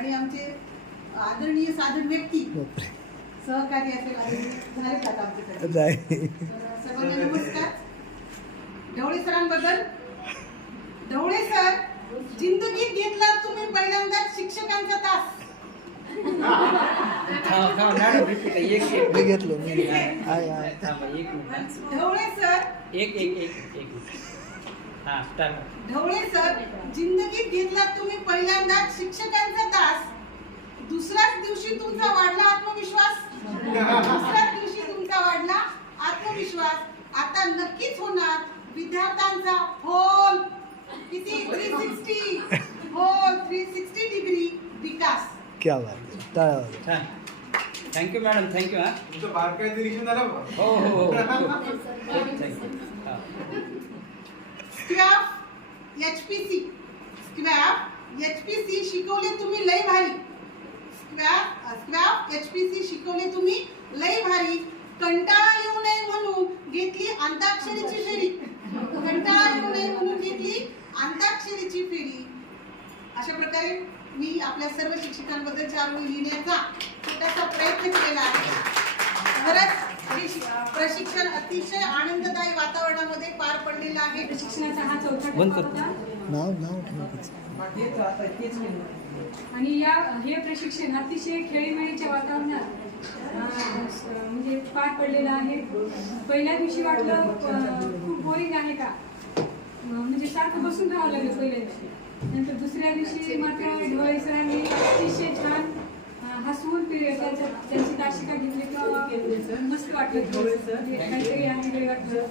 आणि आमचे आदरणीय साधन व्यक्ती सहकारी असेल झाले का आमच्याकडे. सर्वांना नमस्कार. ढवळे सरांबद्दल. ढवळे सर, जिंदगीत घेतला तुम्ही पहिल्यांदा शिक्षकांचा तास. ढवळे सर, ढवळे सर, जिंदगीत घेतला तुम्ही पहिल्यांदा शिक्षकांचा तास. दुसऱ्याच दिवशी तुमचा वाढला आत्मविश्वास. दुसऱ्याच दिवशी तुमचा वाढला आत्मविश्वास. आता नक्कीच होणार विद्यार्थ्यांचा होल किती 360 होल 360 डिग्री विकास. क्या बात आहे. Thank you madam, thank you. हा तुमचं बारकाईचं निरीक्षण झालं बघा. हो हो हो. स्क्रॅप एचपीसी शिकवले तुम्ही लय भारी. स्क्रॅप एचपीसी शिकवले तुम्ही लय भारी. कंटाळा येऊ नये म्हणून घेतली अंताक्षरीची फेरी. कंटाळा येऊ नये म्हणून घेतली अंताक्षरीची फेरी. अशा प्रकारे मी आपल्या सर्व शिक्षकांबद्दल 4 ओळी लिहिण्याचा छोटासा प्रयत्न केलेला आहे. खरंच हे प्रशिक्षण अतिशय आनंददायी वातावरणामध्ये पार पडलेलं आहे. प्रशिक्षणाचा हा चौथा टप्पा होता. आणि हे प्रशिक्षण अतिशय खेळीमेळीच्या वातावरणात म्हणजे पार पडलेलं आहे. पहिल्या दिवशी वाटलं खूप बोरिंग आहे का, म्हणजे सारखं बसून राहावं लागलं पहिल्या दिवशी. नंतर दुसऱ्या दिवशी मात्र ढवळे सरांनी अतिशय छान हसवून त्यांची ताशिका घेतली किंवा मस्त वाटलं. काहीतरी आहे वाटलं.